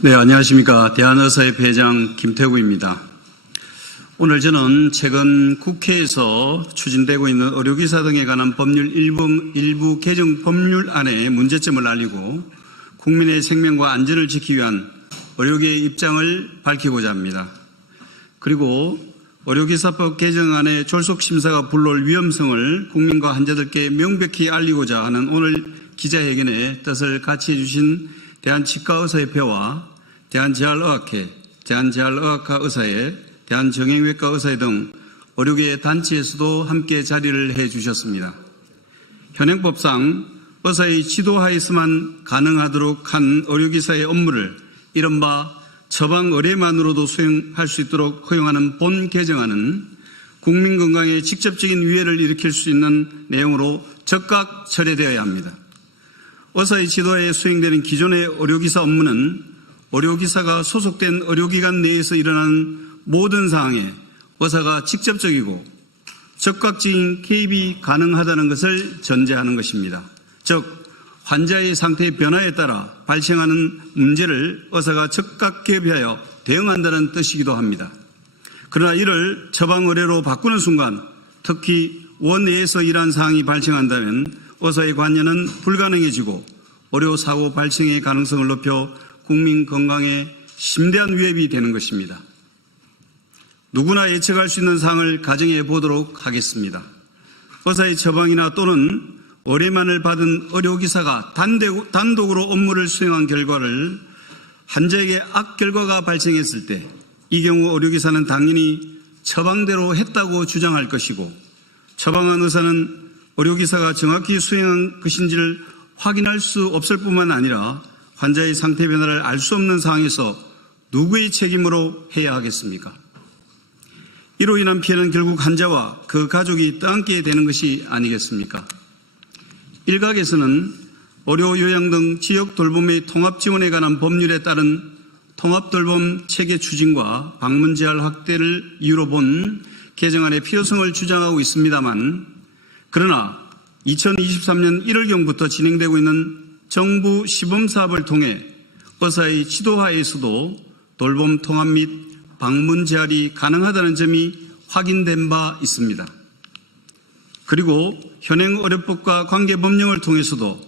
네, 안녕하십니까. 대한의사협회 회장 김태구입니다. 오늘 저는 최근 국회에서 추진되고 있는 의료기사 등에 관한 법률 일부 개정 법률안의 문제점을 알리고 국민의 생명과 안전을 지키기 위한 의료계의 입장을 밝히고자 합니다. 그리고 의료기사법 개정안의 졸속심사가 불러올 위험성을 국민과 환자들께 명백히 알리고자 하는 오늘 기자회견에 뜻을 같이 해주신 대한치과의사협회와 대한재활의학회, 대한재활의학과 의사회, 대한정형외과 의사회 등 의료계 단체에서도 함께 자리를 해 주셨습니다. 현행법상 의사의 지도하에서만 가능하도록 한 의료기사의 업무를 이른바 처방 의뢰만으로도 수행할 수 있도록 허용하는 본 개정안은 국민 건강에 직접적인 위해를 일으킬 수 있는 내용으로 즉각 철회되어야 합니다. 의사의 지도하에 수행되는 기존의 의료기사 업무는 의료기사가 소속된 의료기관 내에서 일어나는 모든 사항에 의사가 직접적이고 적극적인 개입이 가능하다는 것을 전제하는 것입니다. 즉 환자의 상태의 변화에 따라 발생하는 문제를 의사가 즉각 개입하여 대응한다는 뜻이기도 합니다. 그러나 이를 처방 의뢰로 바꾸는 순간 특히 원내에서 이러한 사항이 발생한다면 의사의 관여는 불가능해지고 의료사고 발생의 가능성을 높여 국민 건강에 심대한 위협이 되는 것입니다. 누구나 예측할 수 있는 사항을 가정해 보도록 하겠습니다. 의사의 처방이나 또는 의뢰만을 받은 의료기사가 단독으로 업무를 수행한 결과를 환자에게 악결과가 발생했을 때 이 경우 의료기사는 당연히 처방대로 했다고 주장할 것이고 처방한 의사는 의료기사가 정확히 수행한 것인지를 확인할 수 없을 뿐만 아니라 환자의 상태 변화를 알 수 없는 상황에서 누구의 책임으로 해야 하겠습니까? 이로 인한 피해는 결국 환자와 그 가족이 떠안게 되는 것이 아니겠습니까? 일각에서는 의료 요양 등 지역 돌봄의 통합 지원에 관한 법률에 따른 통합돌봄 체계 추진과 방문 제한 확대를 이유로 본 개정안의 필요성을 주장하고 있습니다만 그러나 2023년 1월경부터 진행되고 있는 정부 시범사업을 통해 의사의 지도하에서도 돌봄 통합 및 방문 제한이 가능하다는 점이 확인된 바 있습니다. 그리고 현행 의료법과 관계법령을 통해서도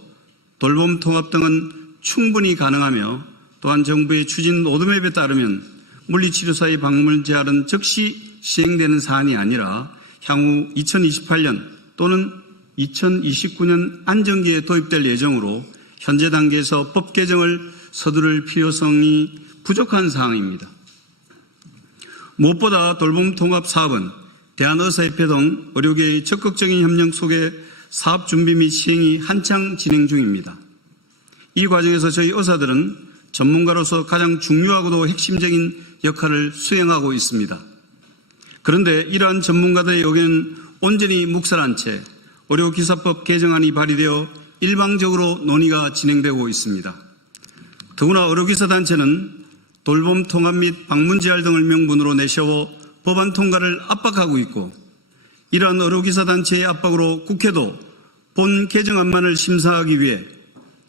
돌봄 통합 등은 충분히 가능하며 또한 정부의 추진 로드맵에 따르면 물리치료사의 방문 제한은 즉시 시행되는 사안이 아니라 향후 2028년 또는 2029년 안정기에 도입될 예정으로 현재 단계에서 법 개정을 서두를 필요성이 부족한 사항입니다. 무엇보다 돌봄 통합 사업은 대한의사협회 등 의료계의 적극적인 협력 속에 사업 준비 및 시행이 한창 진행 중입니다. 이 과정에서 저희 의사들은 전문가로서 가장 중요하고도 핵심적인 역할을 수행하고 있습니다. 그런데 이러한 전문가들의 의견은 온전히 묵살한 채 의료기사법 개정안이 발의되어 일방적으로 논의가 진행되고 있습니다. 더구나 의료기사단체는 돌봄 통합 및 방문 제한 등을 명분으로 내세워 법안 통과를 압박하고 있고 이러한 의료기사단체의 압박으로 국회도 본 개정안만을 심사하기 위해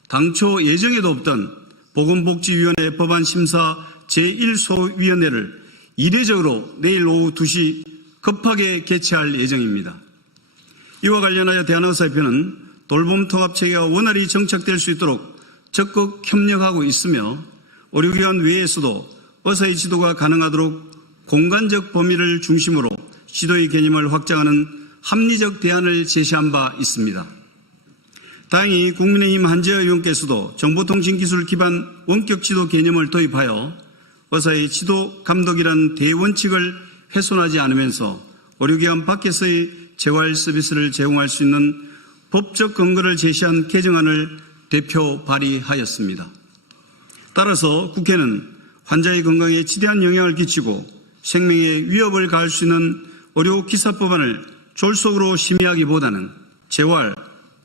당초 예정에도 없던 보건복지위원회 법안심사 제1소위원회를 이례적으로 내일 오후 2시 급하게 개최할 예정입니다. 이와 관련하여 대한의사협회는 돌봄 통합체계가 원활히 정착될 수 있도록 적극 협력하고 있으며 의료기관 외에서도 의사의 지도가 가능하도록 공간적 범위를 중심으로 지도의 개념을 확장하는 합리적 대안을 제시한 바 있습니다. 다행히 국민의힘 한재현 의원께서도 정보통신기술 기반 원격 지도 개념을 도입하여 의사의 지도 감독이라는 대원칙을 훼손하지 않으면서 의료기관 밖에서의 재활 서비스를 제공할 수 있는 법적 근거를 제시한 개정안을 대표 발의하였습니다. 따라서 국회는 환자의 건강에 지대한 영향을 끼치고 생명에 위협을 가할 수 있는 의료기사법안을 졸속으로 심의하기보다는 재활,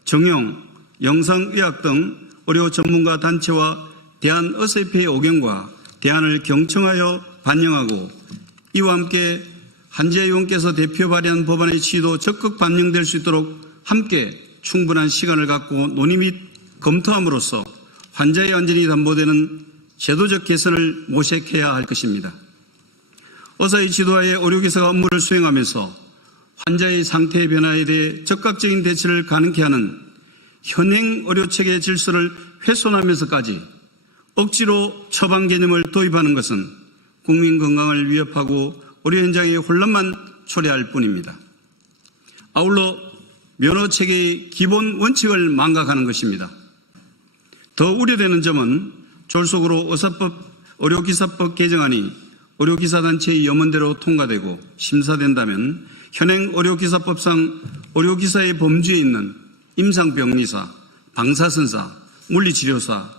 정형, 영상의학 등 의료 전문가 단체와 대한의사협회의 의견과 대안을 경청하여 반영하고 이와 함께 한재현 의원께서 대표 발의한 법안의 취지도 적극 반영될 수 있도록 함께 충분한 시간을 갖고 논의 및 검토함으로써 환자의 안전이 담보되는 제도적 개선을 모색해야 할 것입니다. 의사의 지도하에 의료기사가 업무를 수행하면서 환자의 상태의 변화에 대해 적극적인 대처를 가능케 하는 현행 의료체계 질서를 훼손하면서까지 억지로 처방 개념을 도입하는 것은 국민 건강을 위협하고 의료 현장의 혼란만 초래할 뿐입니다. 아울러 면허체계의 기본 원칙을 망각하는 것입니다. 더 우려되는 점은 졸속으로 의료기사법 개정안이 의료기사단체의 염원대로 통과되고 심사된다면 현행 의료기사법상 의료기사의 범주에 있는 임상병리사, 방사선사, 물리치료사,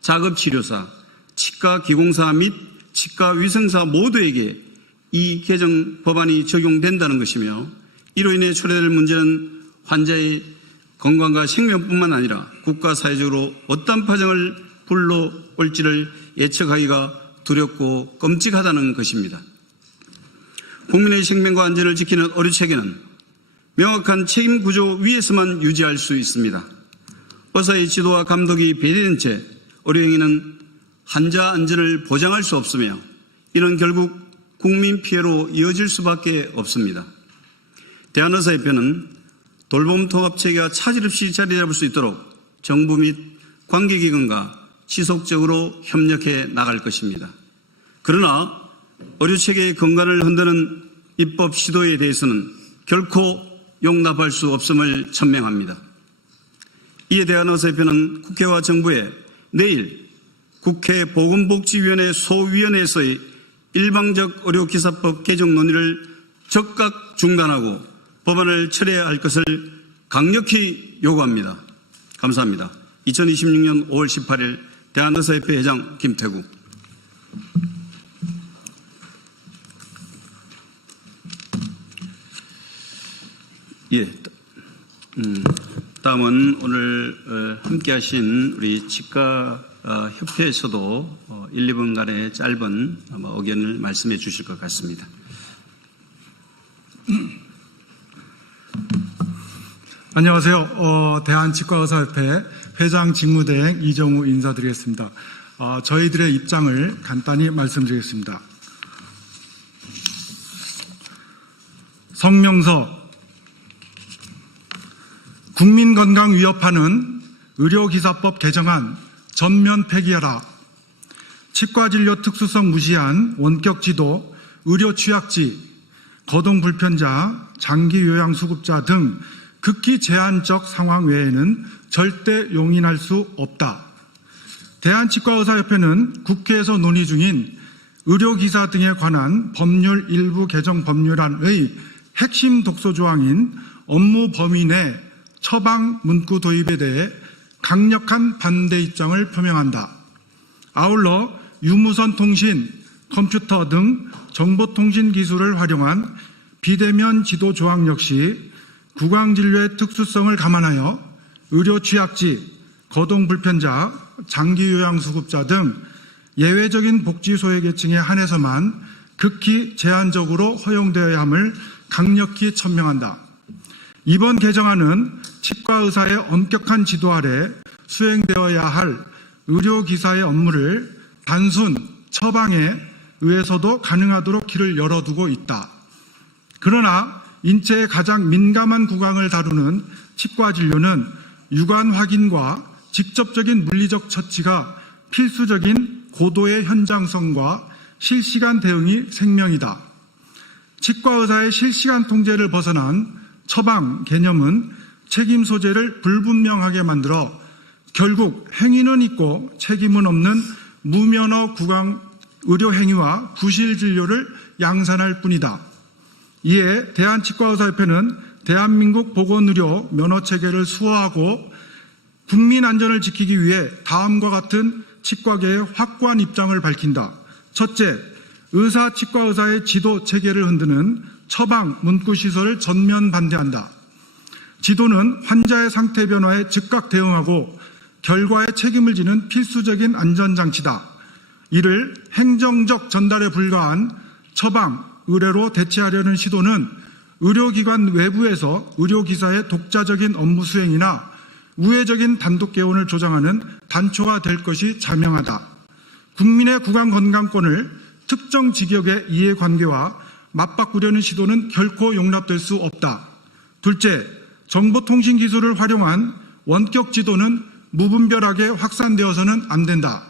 작업치료사, 치과기공사 및 치과위생사 모두에게 이 개정 법안이 적용된다는 것이며 이로 인해 초래될 문제는 환자의 건강과 생명뿐만 아니라 국가 사회적으로 어떤 파장을 불러올지를 예측하기가 두렵고 끔찍하다는 것입니다. 국민의 생명과 안전을 지키는 의료체계는 명확한 책임 구조 위에서만 유지할 수 있습니다. 의사의 지도와 감독이 배제된 채 의료행위는 환자 안전을 보장할 수 없으며 이는 결국 국민 피해로 이어질 수밖에 없습니다. 대한의사협회는 돌봄 통합체계가 차질 없이 자리 잡을 수 있도록 정부 및 관계기관과 지속적으로 협력해 나갈 것입니다. 그러나 의료체계의根幹을 흔드는 입법 시도에 대해서는 결코 용납할 수 없음을 천명합니다. 이에 대한 의사협회는 국회와 정부에 내일 국회 보건복지위원회 소위원회에서의 일방적 의료기사법 개정 논의를 즉각 중단하고 법안을 철회해야 할 것을 강력히 요구합니다. 감사합니다. 2026년 5월 18일 대한의사협회 회장 김태구. 다음은 오늘 함께하신 우리 치과협회에서도 1, 2분간의 짧은 의견을 말씀해 주실 것 같습니다. 안녕하세요. 대한치과의사협회 회장 직무대행 이정우 인사드리겠습니다. 저희들의 입장을 간단히 말씀드리겠습니다. 성명서 국민건강 위협하는 의료기사법 개정안 전면 폐기하라. 치과진료 특수성 무시한 원격지도, 의료취약지, 거동불편자, 장기요양수급자 등 극히 제한적 상황 외에는 절대 용인할 수 없다. 대한치과의사협회는 국회에서 논의 중인 의료기사 등에 관한 법률 일부 개정 법률안의 핵심 독소조항인 업무 범위 내 처방 문구 도입에 대해 강력한 반대 입장을 표명한다. 아울러 유무선 통신, 컴퓨터 등 정보통신 기술을 활용한 비대면 지도 조항 역시 구강진료의 특수성을 감안하여 의료취약지, 거동불편자, 장기요양수급자 등 예외적인 복지소외계층에 한해서만 극히 제한적으로 허용되어야 함을 강력히 천명한다. 이번 개정안은 치과의사의 엄격한 지도 아래 수행되어야 할 의료기사의 업무를 단순 처방에 의해서도 가능하도록 길을 열어두고 있다. 그러나 인체의 가장 민감한 구강을 다루는 치과진료는 유관 확인과 직접적인 물리적 처치가 필수적인 고도의 현장성과 실시간 대응이 생명이다. 치과의사의 실시간 통제를 벗어난 처방 개념은 책임 소재를 불분명하게 만들어 결국 행위는 있고 책임은 없는 무면허 구강 의료 행위와 부실 진료를 양산할 뿐이다. 이에 대한치과의사협회는 대한민국 보건의료 면허체계를 수호하고 국민 안전을 지키기 위해 다음과 같은 치과계의 확고한 입장을 밝힌다. 첫째, 의사, 치과의사의 지도 체계를 흔드는 처방 문구 시설을 전면 반대한다. 지도는 환자의 상태 변화에 즉각 대응하고 결과에 책임을 지는 필수적인 안전장치다. 이를 행정적 전달에 불과한 처방, 의뢰로 대체하려는 시도는 의료기관 외부에서 의료기사의 독자적인 업무 수행이나 우회적인 단독 개원을 조장하는 단초가 될 것이 자명하다. 국민의 구강건강권을 특정 직역의 이해관계와 맞바꾸려는 시도는 결코 용납될 수 없다. 둘째, 정보통신기술을 활용한 원격 지도는 무분별하게 확산되어서는 안 된다.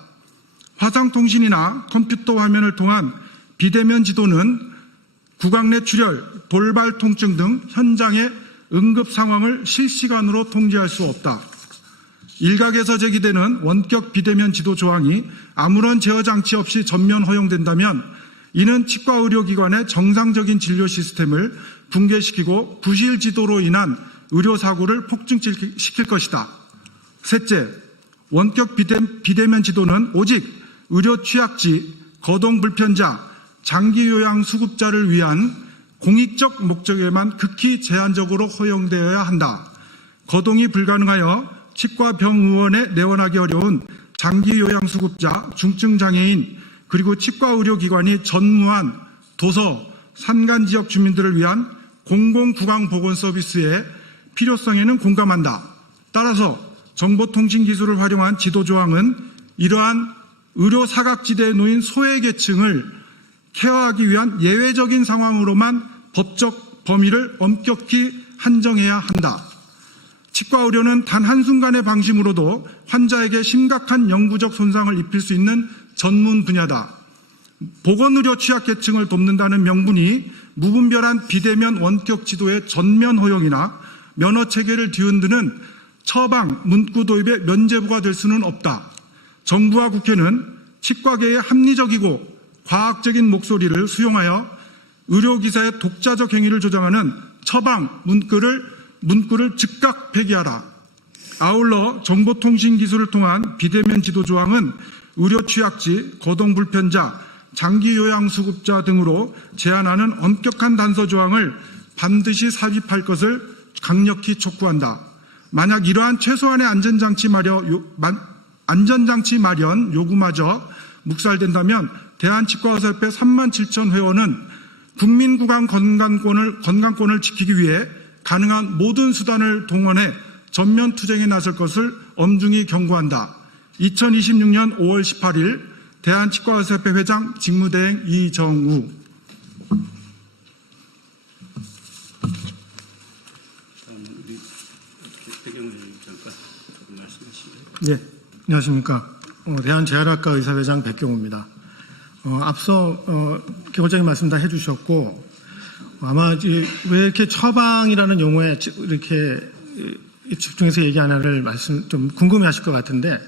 화상통신이나 컴퓨터 화면을 통한 비대면 지도는 구강 내 출혈, 돌발 통증 등 현장의 응급 상황을 실시간으로 통제할 수 없다. 일각에서 제기되는 원격 비대면 지도 조항이 아무런 제어 장치 없이 전면 허용된다면 이는 치과 의료기관의 정상적인 진료 시스템을 붕괴시키고 부실 지도로 인한 의료사고를 폭증시킬 것이다. 셋째, 원격 비대면 지도는 오직 의료 취약지, 거동 불편자, 장기 요양 수급자를 위한 공익적 목적에만 극히 제한적으로 허용되어야 한다. 거동이 불가능하여 치과 병의원에 내원하기 어려운 장기 요양 수급자, 중증 장애인, 그리고 치과 의료기관이 전무한 도서, 산간 지역 주민들을 위한 공공구강보건 서비스의 필요성에는 공감한다. 따라서 정보통신기술을 활용한 지도조항은 이러한 의료 사각지대에 놓인 소외계층을 케어하기 위한 예외적인 상황으로만 법적 범위를 엄격히 한정해야 한다. 치과 의료는 단 한순간의 방심으로도 환자에게 심각한 영구적 손상을 입힐 수 있는 전문 분야다. 보건의료 취약계층을 돕는다는 명분이 무분별한 비대면 원격 지도의 전면 허용이나 면허체계를 뒤흔드는 처방, 문구 도입의 면죄부가 될 수는 없다. 정부와 국회는 치과계의 합리적이고 과학적인 목소리를 수용하여 의료기사의 독자적 행위를 조장하는 처방, 문구를 즉각 폐기하라. 아울러 정보통신기술을 통한 비대면 지도조항은 의료 취약지, 거동 불편자, 장기 요양 수급자 등으로 제한하는 엄격한 단서 조항을 반드시 삽입할 것을 강력히 촉구한다. 만약 이러한 최소한의 안전장치 마련 요구마저 묵살된다면 대한치과의사협회 37,000 회원은 국민구강 건강권을 지키기 위해 가능한 모든 수단을 동원해 전면 투쟁에 나설 것을 엄중히 경고한다. 2026년 5월 18일 대한치과의사협회 회장 직무대행 이정우. 네, 안녕하십니까. 대한재활학과 의사회장 백경우입니다. 앞서 기본적인 말씀 다 해주셨고, 아마 왜 이렇게 처방이라는 용어에 이렇게 집중해서 얘기 하나를 말씀 좀 궁금해하실 것 같은데,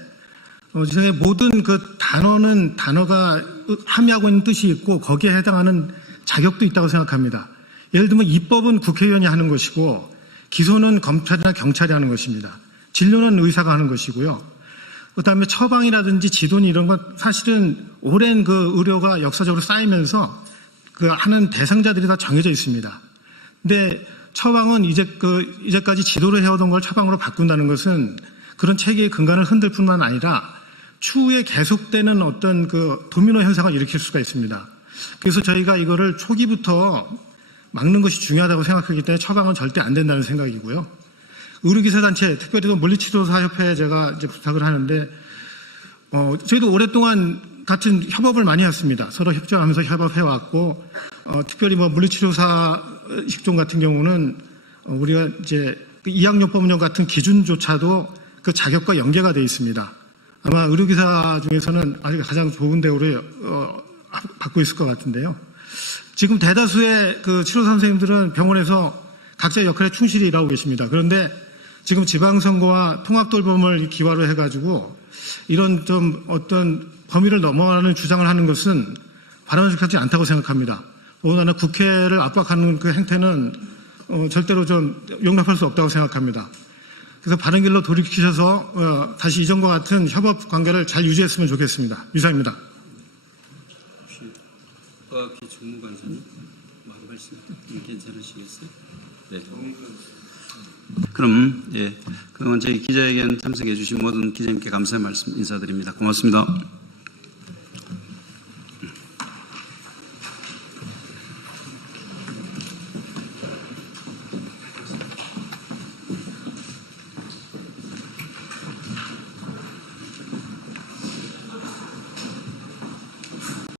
세상에 모든 그 단어가 함의하고 있는 뜻이 있고 거기에 해당하는 자격도 있다고 생각합니다. 예를 들면 입법은 국회의원이 하는 것이고 기소는 검찰이나 경찰이 하는 것입니다. 진료는 의사가 하는 것이고요. 그다음에 처방이라든지 지도니 이런 것 사실은 오랜 그 의료가 역사적으로 쌓이면서 그 하는 대상자들이 다 정해져 있습니다. 근데 처방은 이제까지 지도를 해오던 걸 처방으로 바꾼다는 것은 그런 체계의 근간을 흔들 뿐만 아니라 추후에 계속되는 어떤 그 도미노 현상을 일으킬 수가 있습니다. 그래서 저희가 이거를 초기부터 막는 것이 중요하다고 생각하기 때문에 처방은 절대 안 된다는 생각이고요. 의료기사단체, 특별히 물리치료사협회에 제가 이제 부탁을 하는데, 저희도 오랫동안 같은 협업을 많이 했습니다. 서로 협조하면서 협업해왔고, 특별히 물리치료사 직종 같은 경우는 우리가 이제 이학용법령 같은 기준조차도 그 자격과 연계가 되어 있습니다. 아마 의료기사 중에서는 아직 가장 좋은 대우를 받고 있을 것 같은데요. 지금 대다수의 그 치료사 선생님들은 병원에서 각자의 역할에 충실히 일하고 계십니다. 그런데 지금 지방선거와 통합돌봄을 기화로 해가지고 이런 좀 어떤 범위를 넘어가는 주장을 하는 것은 바람직하지 않다고 생각합니다. 더군다나 국회를 압박하는 그 행태는 절대로 좀 용납할 수 없다고 생각합니다. 그래서 바른 길로 돌이키셔서 다시 이전과 같은 협업 관계를 잘 유지했으면 좋겠습니다. 이상입니다. 혹시 주무관사님 말씀 괜찮으시겠어요? 네. 그럼 그동안 저희 기자회견 참석해 주신 모든 기자님께 감사의 말씀 인사드립니다. 고맙습니다.